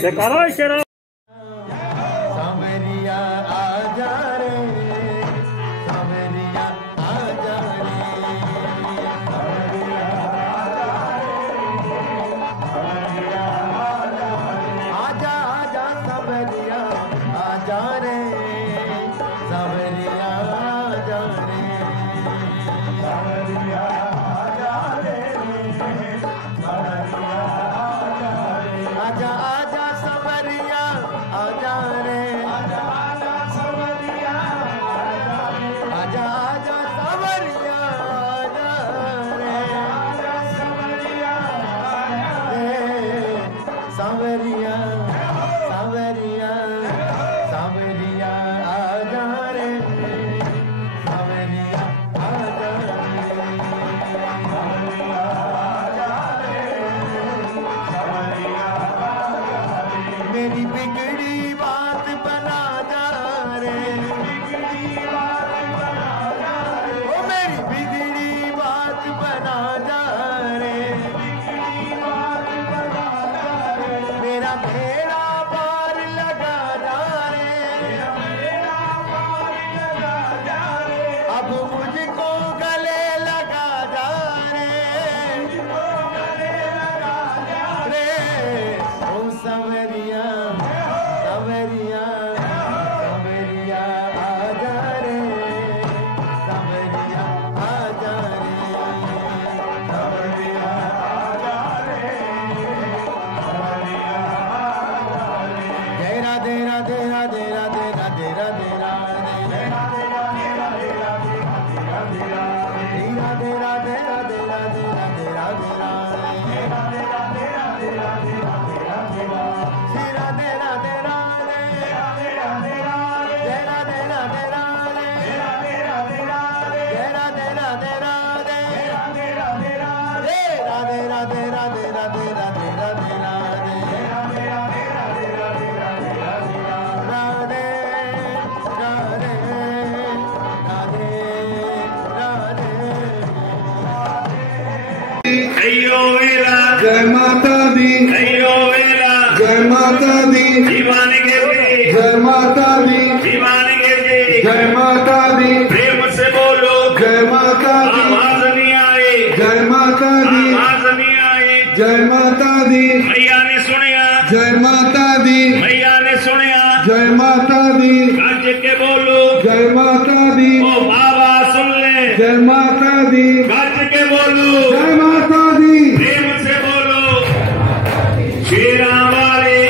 जयकारा शेरा सावरिया आजा रे, सावरिया आजा रे, आजा आजा सावरिया आजा रे, सावरिया आजा रे, सावरिया आजा रे, आजा आजा सावरिया आजा रे, आजा आजा सावरिया आजा आजा सावरिया आजा रे, आजा सावरिया सावरिया सावरिया सावरिया आजा रे, सावरिया आजा रे, मेरी बिगड़ी बात बना जा रे, ओ मेरी बिगड़ी बात बना जा रे, मेरा बेड़ा पार लगा जा रे, अब मुझको गले लगा जा रे, ओ सवरिया सवरिया सवरिया आजा रे, सवरिया आजा रे, सवरिया आजा रे, सवरिया आजा रे, जय राधे राधे राधे राधे राधे राधे राधे, जय राधे राधे राधे राधे राधे राधे, राधे राधे राधे राधे राधे राधे राधे, राधे राधे राधे राधे राधे राधे राधे, श्री राधे राधे राधे, राधे राधे राधे, जय राधे राधे राधे, राधे राधे राधे, जय राधे राधे राधे, राधे राधे राधे, राधे राधे राधे राधे राधे राधे राधे, राधे राधे राधे राधे राधे राधे राधे, राधे राधे राधे। अयो वेला जय माता दी, अयो वेला जय माता दी, दीवान गिरते जय माता दी, दीवान गिरते जय माता दी, प्रेम से बोलो जय माता दी, आवाज नहीं आए, जय माता दी, आवाज नहीं आए, जय माता दी, मैया ने सुनिया, जय माता दी, मैया ने सुनिया, जय माता दी, गज के बोलो जय माता दी, ओ बाबा सुन ले, जय माता दी, गज के बोलो जय माता दी, प्रेम से बोलो शेरा वाले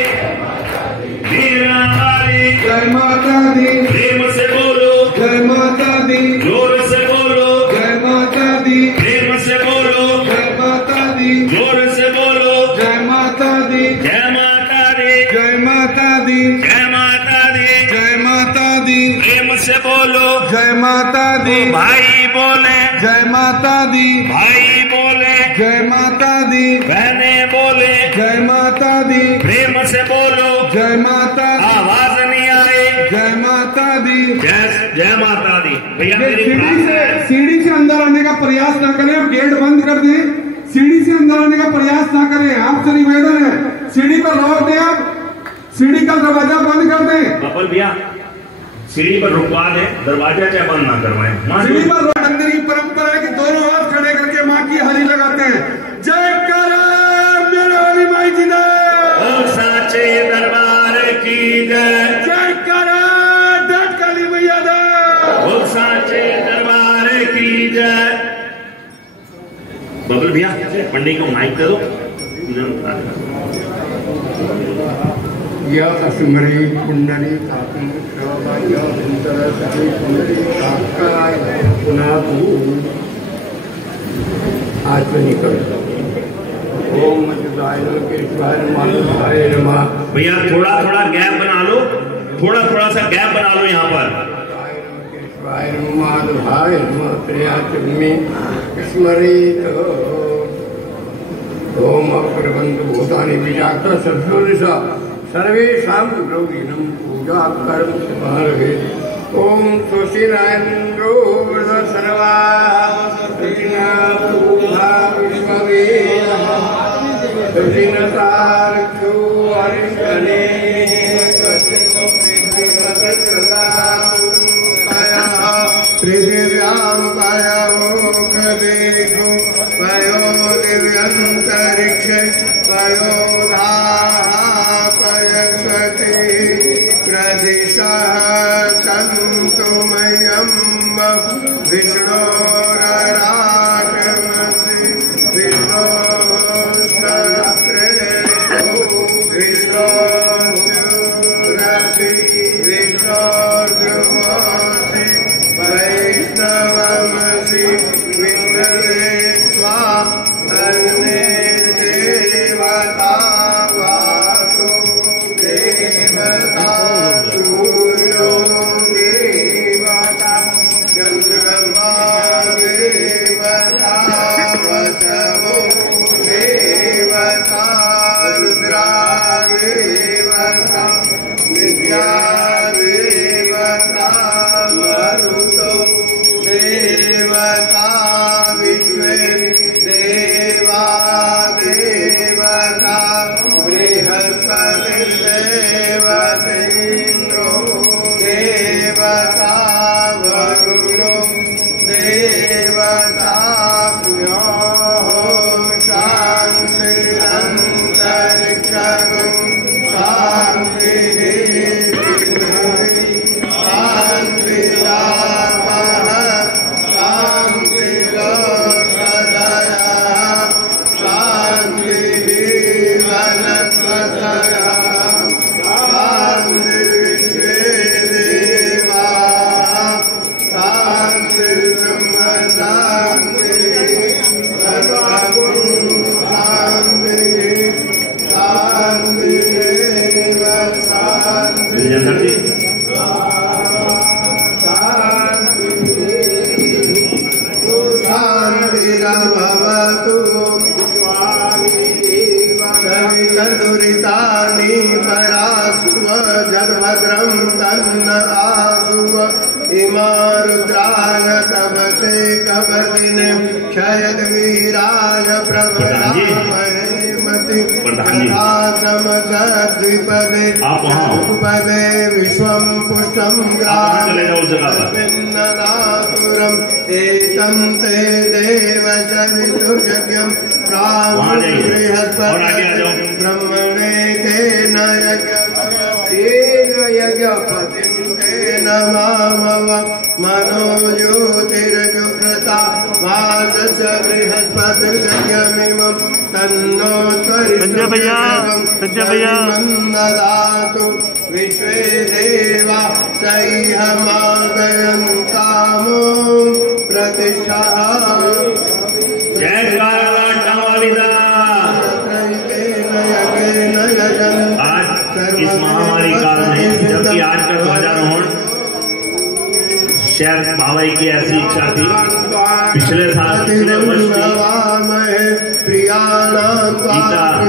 वीरा वाले, जय माता दी, प्रेम से बोलो जय माता दी, जोर से बोलो जय माता दी, प्रेम से बोलो जय माता दी, जोर से बोलो जय माता दी, जय माता दी, जय माता दी, जय माता दी, जय माता दी, प्रेम से बोलो जय माता दी, भाई बोले जय माता दी, भाई बोले जय माता दी, बहने बोले जय माता दी, प्रेम से बोलो जय माता दी, आवाज नहीं आए, जय माता दी। जय माता दी। भैया मेरी सीढ़ी से अंदर आने का प्रयास ना करें, अब गेट बंद कर दें, सीढ़ी से अंदर आने का प्रयास ना करें, आपसे निवेदन है, सीढ़ी पर रोक दें, आप सीढ़ी का दरवाजा बंद कर दें, बबल भैया सीढ़ी पर रुकवा दे, दरवाजा चाहे बंद ना करवाएं। सीढ़ी पर मंदिर की परंपरा है कि दोनों हाथ खड़े करके माँ की हरी लगाते हैं। जय करा मेरा हरी माई जी दा, ओ साचे दरबार की जय, जय करा डट काली मैया दा, ओ साचे दरबार की जय। बबल भैया पंडित को माइक दे दो। स्मरी कुंडली ओम भैया थोड़ा थोड़ा गैप बना लो, थोड़ा थोड़ा सा गैप बना लो यहाँ पर। स्मरित ओम अप्रबंध भूतानि विजात सद्गुरुषा सर्वेषां द्रव्यं पूजा कर्म समारभे। ओम सुशीलान्द्रो सर्वा सुशीला पूजा विश्ववेद अंतरिक्षे पयोधापयसति प्रदिशः सन्तु मह्यं विष्णोरराजमसि विष्णोश्रेष्ठो विष्णोऽसुरसि विष्णोर्ध्रुवसि वैष्णवमसि विष्णवे त्वा अन्ये देवता वासो देवता सूर्यो देवता चन्द्रमा देवता वसवो देवता रुद्रा देवता विद्या देवता मरुतो देवता विश्वे देवा देवता बृहस्पतिर्देवतेन्द्रो देवता वरुणो देवता शान्तिरन्तरिक्षं शान्तिः शान्तिरापः शान्तिरोषधयः शान्तिः वनस्पतयः शान्तिर्विश्वे देवाः शान्तिर्ब्रह्म शान्तिः सर्वं शान्तिः शान्तिरेव शान्तिः शान्तिरभवतु दुरितानि परासुव जगभद्रं तन्न आसुव इमा रुद्राय तपसे कवर्दिने क्षयद्वीराय प्रभरामहे मति समसद्विपदे उपदे विश्वं पुष्टं ग्रामन्नदातुरम् एतं ते देवचरितुर्यज्ञं ब्रह्मणे केन यज्ञपतिं तेन मामव मनो ज्योतिर्जुभृता वाचस बृहस्पतिर्यज्ञमिमं तन्नो त्वरिष्ठं विश्वे देवा सह्यमागयन्तामो प्रतिष्ठा जय काला वालिदा। आज इस महामारी काल में जबकि आज का ध्वजारोहण शायद बाबा की ऐसी इच्छा थी, पिछले साल पिछले वर्ष गीता के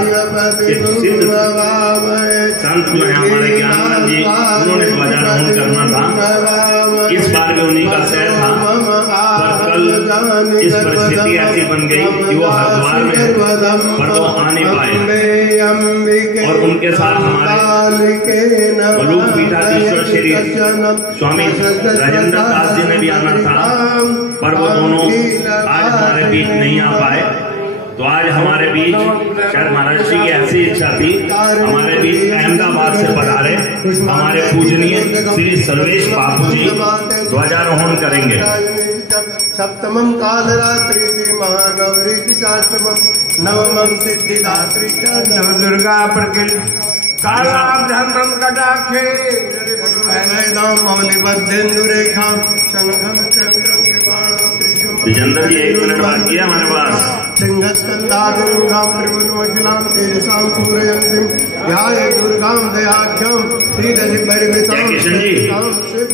सिद्ध संत जो है हमारे ज्ञानानंद जी, उन्होंने ध्वजारोहण करना था। इस बार भी उन्हीं का शहर था, पर कल इस परिस्थिति ऐसी बन गई कि वो हरिद्वार में पर वो आ नहीं पाए और उनके साथ हमारे बलूक पीठाधीश्वर श्री स्वामी राजेंद्र दास जी ने भी आना था, पर वो दोनों आज हमारे बीच नहीं आ पाए। तो आज हमारे बीच शायद महाराज जी की ऐसी इच्छा थी, हमारे बीच अहमदाबाद से पधारे हमारे पूजनीय श्री सर्वेश बापू जी ध्वजारोहण करेंगे। सप्तमं कालरात्रि महागौरी चाष्टमं नवमं सिद्धिदात्री दुर्गा प्रकिल कालाब्रह्मं कटाक्षे मौलिबद्धेन्दुरेखां शंखं चक्रं कृपाणं विजेंद्र जी 1 मिनट बाकी है हमारे पास। सिंहस्कंदा दुर्गां त्रिभुवनमखिलां तेषां पूरयन्तीं ध्याये दुर्गां दयाख्यां श्रीदशिपरिवृतां। किशन जी,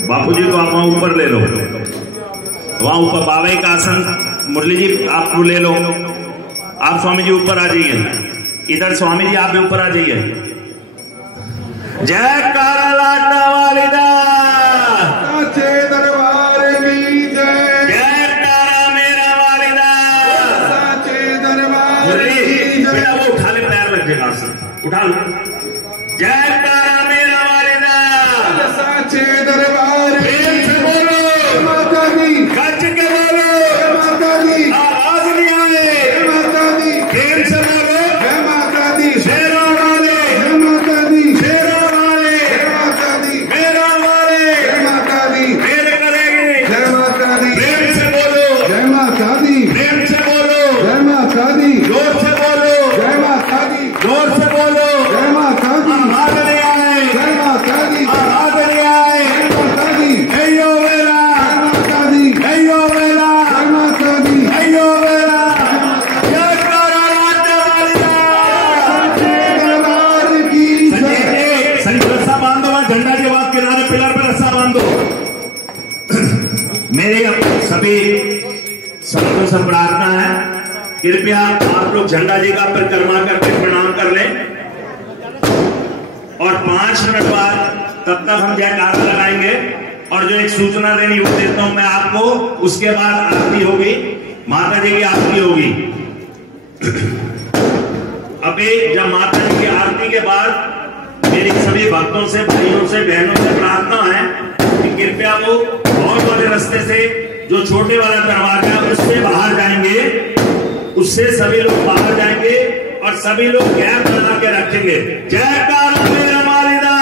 बापू जी को आप वहाँ ऊपर ले लो, वहाँ ऊपर बाबा का आसन। मुरली जी आप ले लो, आप स्वामी जी ऊपर आ जाइए, इधर स्वामी जी आप भी ऊपर आ जाइए। जय काला लाटा वालिदा, साचे दरबार की जय। जय काला मेरा वालिदा, साचे दरबार मुरली की जय। बेटा वो उठा ले, पैर लग जाएगा आसन, उठा लो। जय काला मेरा वालिदा, साचे दरबार की प्रेम से बोलो, माता दी खर्च के बोलो, माता दी आवाज नहीं आए, माता दी प्रेम आपसे प्रार्थना है, कृपया आप लोग झंडा जी का परिक्रमा करके प्रणाम कर लें और 5 मिनट बाद तब तक हम जयकारा लगाएंगे। और जो एक सूचना देनी वो देता हूं मैं आपको, उसके बाद आरती होगी, माता जी की आरती होगी। अभी जब माता जी की आरती के बाद मेरी सभी भक्तों से, भाइयों से, बहनों से प्रार्थना है कि कृपया वो बहुत बड़े रास्ते से जो छोटे वाला दरवाजा है उससे बाहर जाएंगे, उससे सभी लोग बाहर जाएंगे और सभी लोग गैप बना के रखेंगे। जयकारा मेरा मालिदा,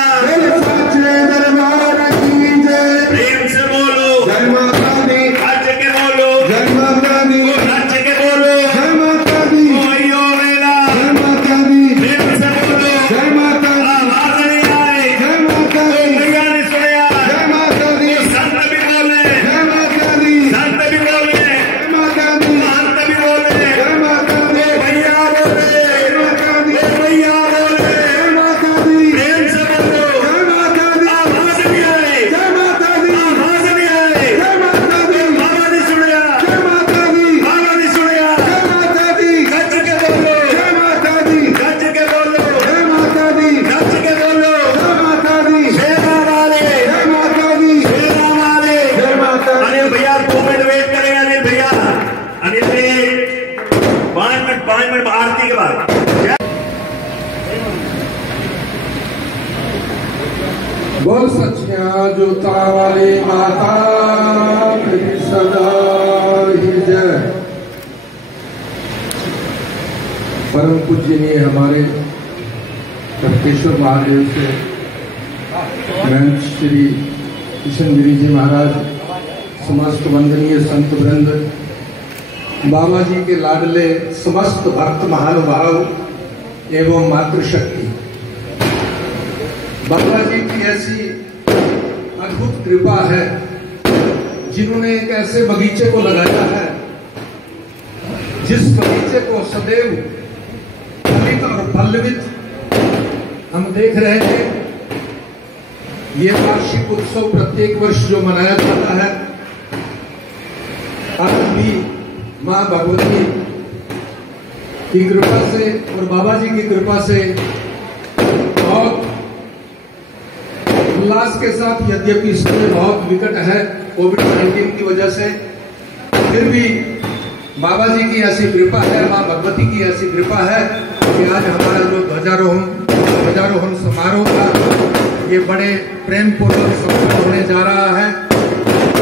प्रेम से बोलो जय माता दी, राज्य के बोलो जय माता दी, राज्य के बोलो जय माता दी, ओयो मेरा जय माता दी, प्रेम से बोलो जय माता दी, आवाज नहीं आए, जय माता दी, भैया नहीं सुनिया, जय माता दी, संत भी बोले, जय माता दी, संत भी बोले, जय माता दी, महंत भी बोले, जय माता दी, भैया बोले, जय माता दी, भैया बोले, जय माता दी, प्रेम से बोलो, जय माता दी, आवाज नहीं आए, जय माता दी, आवाज नहीं आए, जय माता दी, बाबा नहीं सुनिया, जय माता दी, बाबा नहीं सुनिया, जय माता दी, गज के बोलो, जय माता दी, गज के बोलो, जय माता दी, गज के बोलो, जय माता दी, शेरा वाले, जय माता दी, शेरा वाले, जय माता दी। अनिल भैया 2 मिनट वेट करेंगे। अनिल भैया, अनिल जी 5 मिनट आरती के बाद। बोल सच्चा जोता वाली माता की सदा ही जय। परम पूजनीय हमारे टपकेश्वर महादेव से महंत श्री किशनगिरी जी महाराज, समस्त वंदनीय संत वृंद, बाबा जी के लाडले समस्त भक्त महानुभाव एवं मातृशक्ति, बाबा जी की ऐसी अद्भुत कृपा है जिन्होंने एक ऐसे बगीचे को लगाया है जिस बगीचे को सदैव फलित और पल्लवित हम देख रहे हैं। ये वार्षिक उत्सव प्रत्येक वर्ष जो मनाया जाता है, आज भी मां भगवती की कृपा से और बाबा जी की कृपा से बहुत उल्लास के साथ, यद्यपि समय बहुत विकट है कोविड-19 की वजह से, फिर भी बाबा जी की ऐसी कृपा है, मां भगवती की ऐसी कृपा है कि आज हमारा जो ध्वजारोहण समारोह था ये बड़े प्रेम पूर्वक संपन्न होने जा रहा है।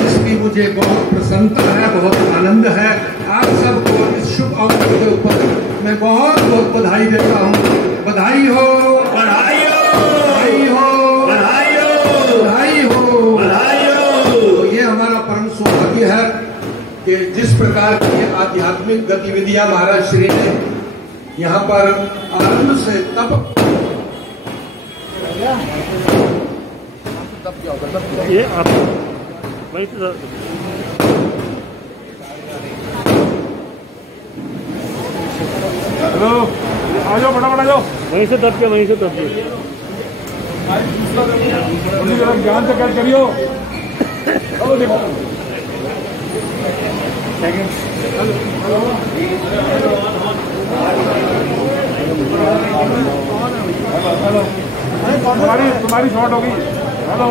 इसकी मुझे बहुत प्रसन्नता है, बहुत आनंद है। आप सबको इस शुभ अवसर के ऊपर मैं बहुत बहुत बधाई देता हूँ। बधाई हो, बधाई हो, बधाई हो, बधाई हो, बधाई हो, बधाई हो। तो ये हमारा परम सौभाग्य है कि जिस प्रकार की आध्यात्मिक गतिविधियां महाराज श्री ने यहाँ पर आरंभ से तब ये आप वही तो हेलो, आ जाओ फटाफट आ जाओ। वहीं से दब के उन्हीं जरा ध्यान से कैच करियो। चलो देखो तुम्हारी शॉट होगी। हेलो,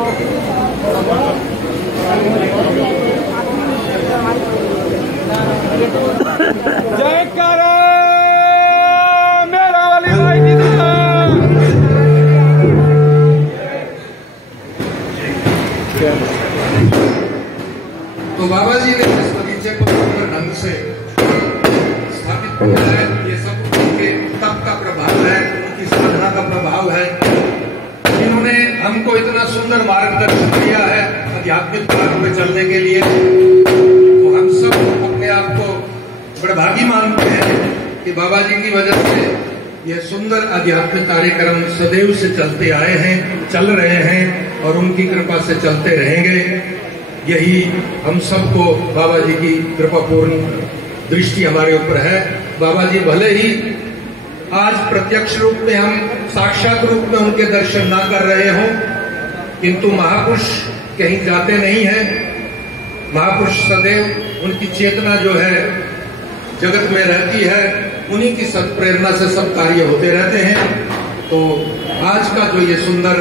जयकारा मेरा वाली भाई की तो बाबा जी ने इस बगीचे को सुंदर ढंग से स्थापित किया है। ये सब उनके तप का प्रभाव है, उनकी साधना का प्रभाव है। जिन्होंने हमको इतना सुंदर मार्गदर्शन दिया है आध्यात्मिक मार्ग में चलने के लिए, तो हम सब अपने आप को बड़भागी मानते हैं कि बाबा जी की वजह से ये सुंदर आध्यात्मिक कार्यक्रम सदैव से चलते आए हैं, चल रहे हैं और उनकी कृपा से चलते रहेंगे। यही हम सबको बाबा जी की कृपापूर्ण दृष्टि हमारे ऊपर है। बाबा जी भले ही आज प्रत्यक्ष रूप में, हम साक्षात रूप में उनके दर्शन ना कर रहे हों, किंतु महापुरुष कहीं जाते नहीं हैं। महापुरुष सदैव उनकी चेतना जो है जगत में रहती है, उन्हीं की सत्प्रेरणा से सब कार्य होते रहते हैं। तो आज का जो ये सुंदर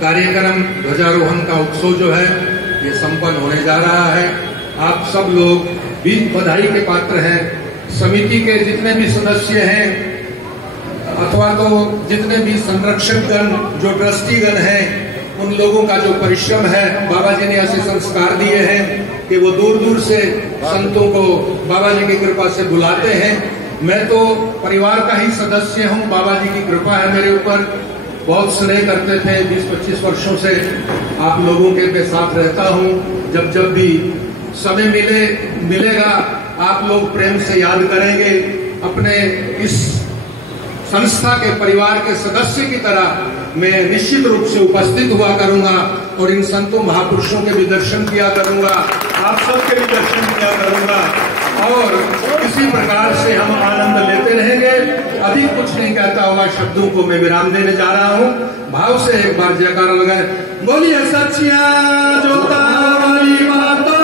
कार्यक्रम ध्वजारोहण का उत्सव जो है ये संपन्न होने जा रहा है। आप सब लोग भी बधाई के पात्र हैं। समिति के जितने भी सदस्य हैं अथवा तो जितने भी संरक्षकगण, जो ट्रस्टीगण हैं, उन लोगों का जो परिश्रम है, बाबा जी ने ऐसे संस्कार दिए हैं कि वो दूर दूर से संतों को बाबा जी की कृपा से बुलाते हैं। मैं तो परिवार का ही सदस्य हूँ, बाबा जी की कृपा है मेरे ऊपर। बहुत स्नेह करते थे, 20-25 वर्षों से आप लोगों के साथ रहता हूँ। जब भी समय मिलेगा आप लोग प्रेम से याद करेंगे। अपने इस संस्था के परिवार के सदस्य की तरह मैं निश्चित रूप से उपस्थित हुआ करूंगा और इन संतों महापुरुषों के भी दर्शन किया करूंगा, आप सबके भी दर्शन किया करूंगा और इसी प्रकार से हम आनंद लेते रहेंगे। अधिक कुछ नहीं कहता हुआ शब्दों को मैं विराम देने जा रहा हूँ। भाव से एक बार जयकारा लगाए, बोलिए सच्चिया जोता वाली माता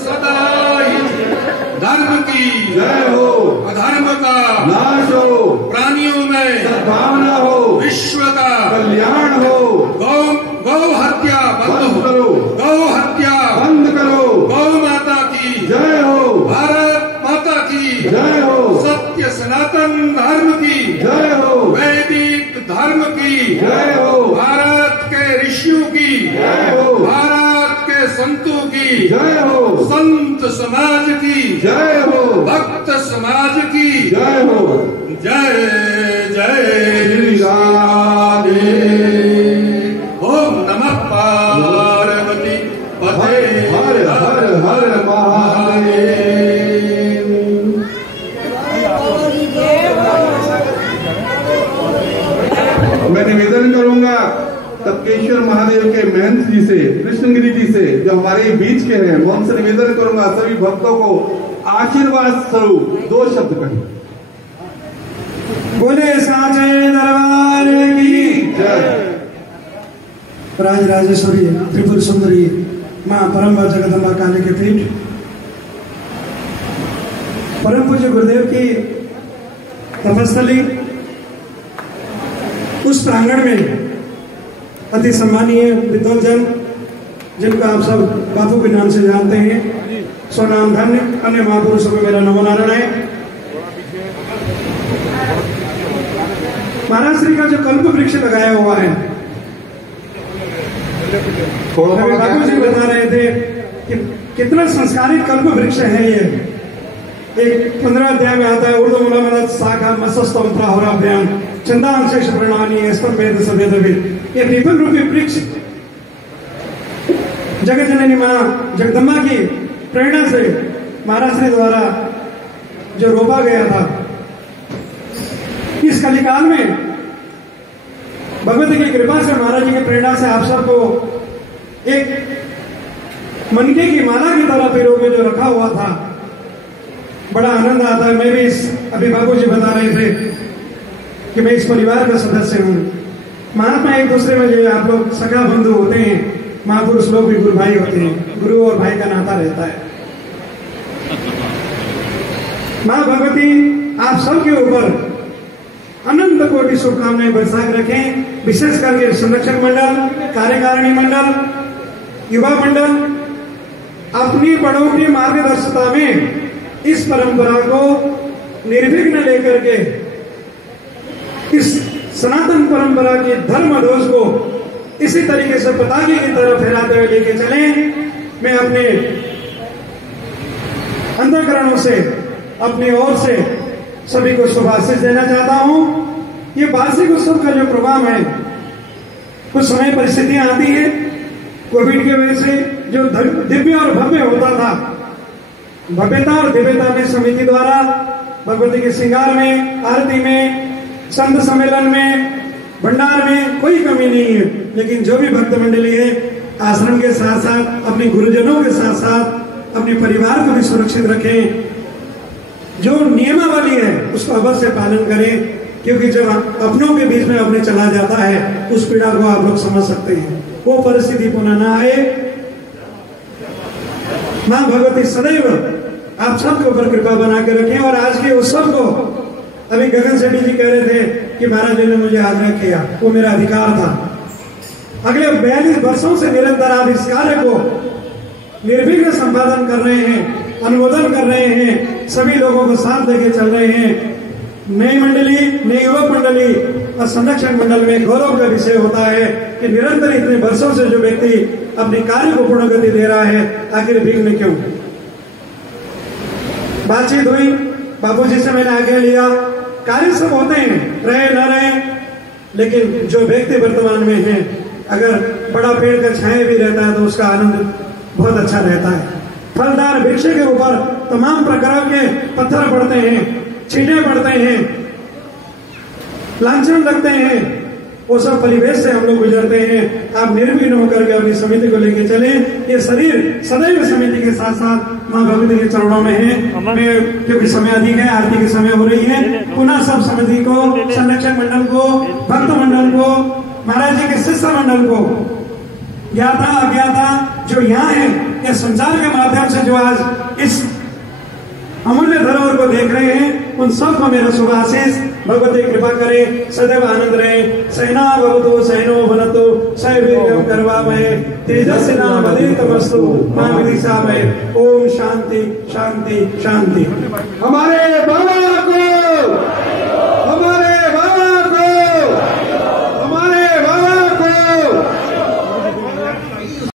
सदाई, धर्म की जय हो, अधर्म का नाश हो, प्राणियों में सद्भावना हो, विश्व का कल्याण हो। गौ हत्या बंद करो, गौ हत्या बंद करो। गौ माता की जय हो, भारत माता की जय हो, सत्य सनातन धर्म की जय हो, वैदिक धर्म की जय हो, भारत के ऋषियों की जय हो, भारत के संतों की जय हो, संत समाज की जय हो, भक्त समाज की जय हो। जय जय श्री राधे। ओम नमः पार्वती पते हर हर हर महादेव। मैं निवेदन करूंगा तपकेश्वर महादेव के महंत जी से, कृष्णगिरी जी से, जो हमारे बीच के हैं, मैं उनसे निवेदन करूंगा सभी भक्तों को आशीर्वाद स्वरूप 2 शब्द कहें। बोले साचे दरबार की जय। राज राजेश्वरी त्रिपुर सुंदरी माँ परम जगदम्बा काली के पीठ, परम पूज्य गुरुदेव की तपस्थली, उस प्रांगण में अति सम्मानीय विद्वान जिनको आप सब बापू के नाम से जानते हैं, स्वनाम धन्य अन्य महापुरुषों को मेरा नमो नारायण है। महाराज श्री का जो कल्प वृक्ष लगाया हुआ है, बाबू जी बता रहे थे कि कितना संस्कारित कल्प वृक्ष है ये। एक 15 अध्याय में आता है, उर्दू मूला मदद शाखा मत्स्यस्तम प्राहुराभ्याम चंदांशेष प्रणानी स्तंभेद सभेद। ये पीपल रूपी वृक्ष जगत जननी मां जगदम्बा की प्रेरणा से महाराज श्री द्वारा जो रोपा गया था, इस कलिकाल में भगवती की कृपा से, महाराज जी की प्रेरणा से आप सबको एक मनके की माला की तरह पैरों में जो रखा हुआ था, बड़ा आनंद आता है। मैं भी अभी बाबू जी बता रहे थे कि मैं इस परिवार का सदस्य हूँ। महात्मा एक दूसरे में जो आप लोग सगा बंधु होते हैं, महापुरुष लोग भी गुरु भाई होते हैं, गुरु और भाई का नाता रहता है। माँ भगवती आप सबके ऊपर अनंत कोटि शुभकामनाएं बरसा के रखें। विशेष करके संरक्षक मंडल, कार्यकारिणी मंडल, युवा मंडल अपनी बड़ों की मार्गदर्शिता में इस परंपरा को निर्विघ्न लेकर के इस सनातन परंपरा की धर्म ध्वज को इसी तरीके से पताके की तरफ फहराते हुए लेके चलें। मैं अपने अंतःकरणों से, अपनी ओर से सभी को शुभाशीष देना चाहता हूं। ये वार्षिक उत्सव का जो प्रोग्राम है, कुछ समय परिस्थितियां आती हैं कोविड की वजह से, जो दिव्य और भव्य होता था, भव्यता और दिव्यता में समिति द्वारा भगवती के श्रृंगार में, आरती में, संत सम्मेलन में, भंडार में कोई कमी नहीं है। लेकिन जो भी भक्त मंडली है, आश्रम के साथ साथ अपने गुरुजनों के साथ साथ अपने परिवार को भी सुरक्षित रखें। जो नियमावली है उसको अवश्य पालन करें, क्योंकि जब अपनों के बीच में अपने चला जाता है, उस पीड़ा को आप लोग समझ सकते हैं। वो परिस्थिति पुनः न आए। मां भगवती सदैव आप सबके ऊपर कृपा बना के रखें। और आज के उत्सव को अभी गगन सेठी जी कह रहे थे कि महाराज जी ने मुझे आग्रह किया, वो मेरा अधिकार था। अगले 42 वर्षों से निरंतर आप इस कार्य को निर्विघ्न संपादन कर रहे हैं, अनुमोदन कर रहे हैं, सभी लोगों को साथ देके चल रहे हैं। नई मंडली, नई युवक मंडली और संरक्षण मंडल में गौरव का विषय होता है कि निरंतर इतने वर्षों से जो व्यक्ति अपने कार्य को पूर्ण गति दे रहा है, आखिर विघ्न क्यों? बातचीत हुई, बाबूजी से मैंने आज्ञा लिया, कार्य सब होते हैं, रहे न रहे, लेकिन जो व्यक्ति वर्तमान में है, अगर बड़ा पेड़ का छाया भी रहता है तो उसका आनंद बहुत अच्छा रहता है। फलदार वृक्ष के ऊपर तमाम प्रकार के पत्थर पड़ते हैं, छींटे पड़ते हैं, लांछन लगते हैं, वो सब परिवेश से हम लोग गुजरते हैं। आप निर्विघ्न होकर के अपनी समिति को लेके चले। ये शरीर सदैव समिति के साथ साथ माँ भगवती के चरणों में है। मैं क्योंकि समय अधिक है, आरती की समय हो रही है, पुनः सब समिति को, संरक्षण मंडल को, भक्त मंडल को, महाराज जी के शिष्य मंडल को, ज्ञाता अज्ञाता जो यहाँ है, ये संचार के माध्यम से जो आज इस अमूल्य धरोहर को देख रहे हैं, उन सबको मेरा शुभ आशीष। भगवती कृपा करे, सदैव आनंद रहे। सहना भवतु सहनो भुनक्तु सह वीर्यं करवावहै तेजस्विनावधीतमस्तु मा विद्विषावहै। ओम शांति शांति शांति। हमारे बाबा